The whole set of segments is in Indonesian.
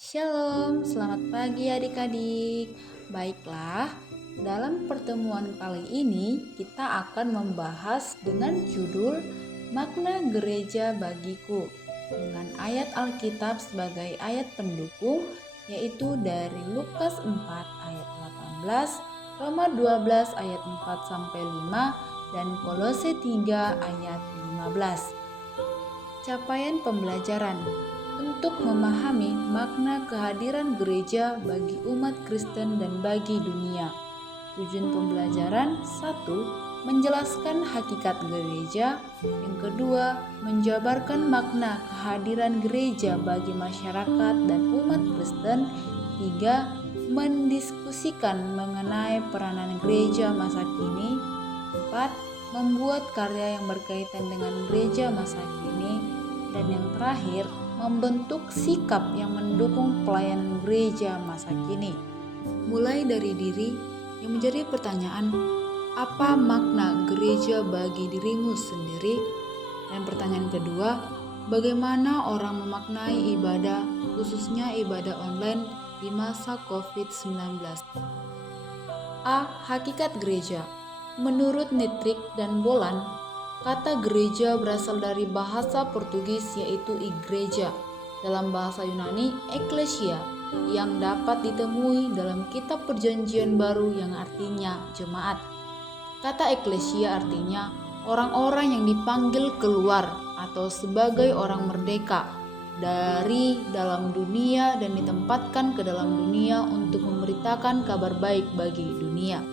Shalom, selamat pagi adik-adik. Baiklah, dalam pertemuan kali ini kita akan membahas dengan judul Makna Gereja Bagiku dengan ayat Alkitab sebagai ayat pendukung, yaitu dari Lukas 4 ayat 18, Roma 12 ayat 4-5, dan Kolose 3 ayat 15. Capaian pembelajaran untuk memahami makna kehadiran gereja bagi umat Kristen dan bagi dunia. Tujuan pembelajaran: 1. Menjelaskan hakikat gereja. Yang kedua, menjabarkan makna kehadiran gereja bagi masyarakat dan umat Kristen. 3. Mendiskusikan mengenai peranan gereja masa kini. 4. Membuat karya yang berkaitan dengan gereja masa kini. Dan yang terakhir, membentuk sikap yang mendukung pelayanan gereja masa kini. Mulai dari diri yang menjadi pertanyaan, apa makna gereja bagi dirimu sendiri? Dan pertanyaan kedua, bagaimana orang memaknai ibadah, khususnya ibadah online di masa COVID-19? A. Hakikat gereja. Menurut Nitrik dan Bolan, kata gereja berasal dari bahasa Portugis yaitu igreja, dalam bahasa Yunani eklesia, yang dapat ditemui dalam kitab Perjanjian Baru yang artinya jemaat. Kata eklesia artinya orang-orang yang dipanggil keluar atau sebagai orang merdeka dari dalam dunia dan ditempatkan ke dalam dunia untuk memberitakan kabar baik bagi dunia.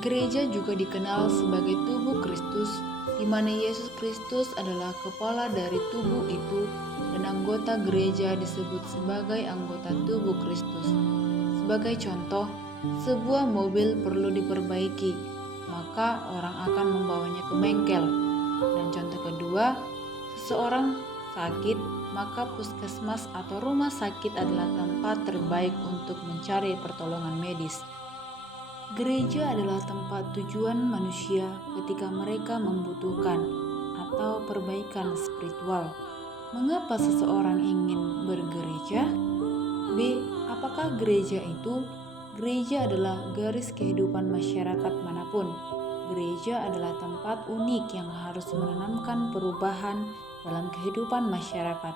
Gereja juga dikenal sebagai tubuh Kristus, di mana Yesus Kristus adalah kepala dari tubuh itu, dan anggota gereja disebut sebagai anggota tubuh Kristus. Sebagai contoh, sebuah mobil perlu diperbaiki, maka orang akan membawanya ke bengkel. Dan contoh kedua, seseorang sakit, maka puskesmas atau rumah sakit adalah tempat terbaik untuk mencari pertolongan medis. Gereja adalah tempat tujuan manusia ketika mereka membutuhkan atau perbaikan spiritual. Mengapa seseorang ingin bergereja? B. Apakah gereja itu? Gereja adalah garis kehidupan masyarakat manapun. Gereja adalah tempat unik yang harus menanamkan perubahan dalam kehidupan masyarakat.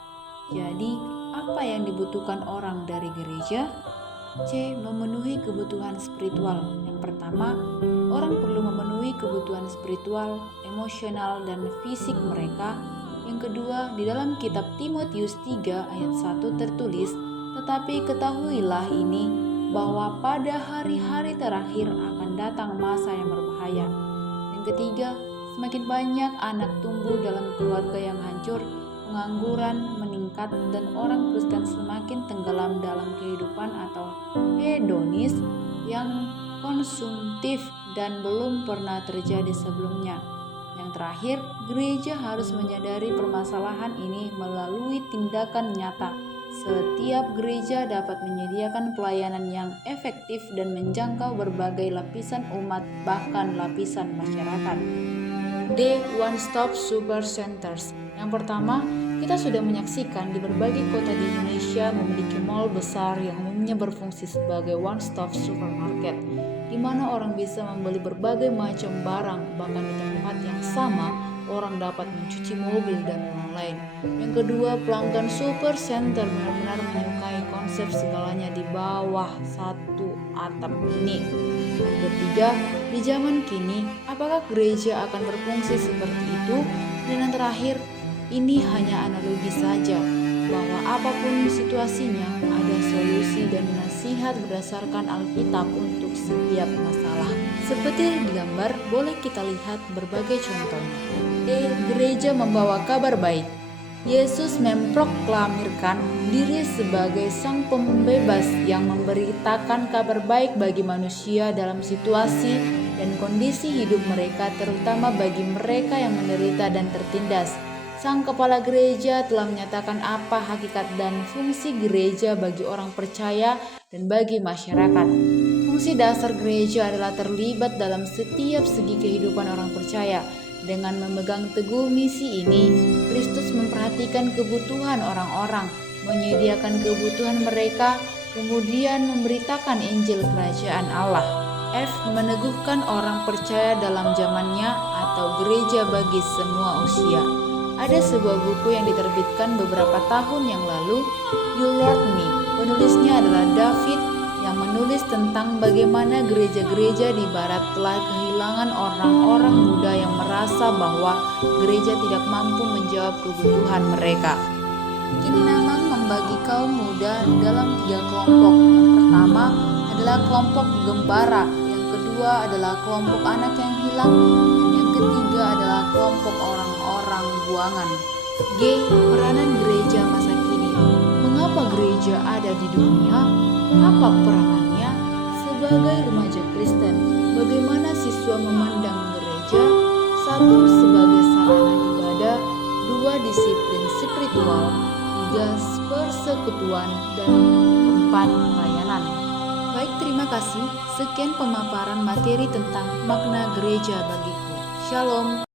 Jadi, apa yang dibutuhkan orang dari gereja? C. Memenuhi kebutuhan spiritual. Yang pertama, orang perlu memenuhi kebutuhan spiritual, emosional, dan fisik mereka. Yang kedua, di dalam kitab Timotius 3 ayat 1 tertulis, tetapi ketahuilah ini, bahwa pada hari-hari terakhir akan datang masa yang berbahaya. Yang ketiga, semakin banyak anak tumbuh dalam keluarga yang hancur, pengangguran meningkat, dan orang Kristen semakin tenggelam dalam kehidupan atau hedonis yang konsumtif dan belum pernah terjadi sebelumnya. Yang terakhir, gereja harus menyadari permasalahan ini melalui tindakan nyata. Setiap gereja dapat menyediakan pelayanan yang efektif dan menjangkau berbagai lapisan umat, bahkan lapisan masyarakat. D. One Stop Super Centers. Yang pertama, kita sudah menyaksikan di berbagai kota di Indonesia memiliki mall besar yang umumnya berfungsi sebagai one stop supermarket, di mana orang bisa membeli berbagai macam barang, bahkan di tempat yang sama orang dapat mencuci mobil dan lain-lain. Yang kedua, pelanggan super center benar-benar menyukai konsep segalanya di bawah satu atap ini. Yang ketiga, di zaman kini, apakah gereja akan berfungsi seperti itu? Dan yang terakhir, ini hanya analogi saja, bahwa apapun situasinya, ada solusi dan nasihat berdasarkan Alkitab untuk setiap masalah. Seperti di gambar, boleh kita lihat berbagai contohnya. Gereja membawa kabar baik. Yesus memproklamirkan diri sebagai sang pembebas yang memberitakan kabar baik bagi manusia dalam situasi dan kondisi hidup mereka, terutama bagi mereka yang menderita dan tertindas. Sang kepala gereja telah menyatakan apa hakikat dan fungsi gereja bagi orang percaya dan bagi masyarakat. Fungsi dasar gereja adalah terlibat dalam setiap segi kehidupan orang percaya. Dengan memegang teguh misi ini, Kristus memperhatikan kebutuhan orang-orang, menyediakan kebutuhan mereka, kemudian memberitakan Injil Kerajaan Allah. F. Meneguhkan orang percaya dalam zamannya atau gereja bagi semua usia. Ada sebuah buku yang diterbitkan beberapa tahun yang lalu, You Lord Me. Penulisnya adalah David yang menulis tentang bagaimana gereja-gereja di barat telah kehilangan orang-orang muda yang merasa bahwa gereja tidak mampu menjawab kebutuhan mereka. Kinnaman membagi kaum muda dalam 3 kelompok. Yang pertama adalah kelompok gembala, yang kedua adalah kelompok anak yang hilang, dan yang ketiga adalah kelompok orang-orang buangan. G. Peranan gereja masa kini. Mengapa gereja ada di dunia? Apa peranannya? Sebagai remaja Kristen, bagaimana siswa memandang gereja? 1. Sebagai sarana ibadah, 2. Disiplin spiritual, 3. persekutuan, dan 4. pelayanan. Baik, terima kasih. Sekian pemaparan materi tentang makna gereja bagiku. Shalom.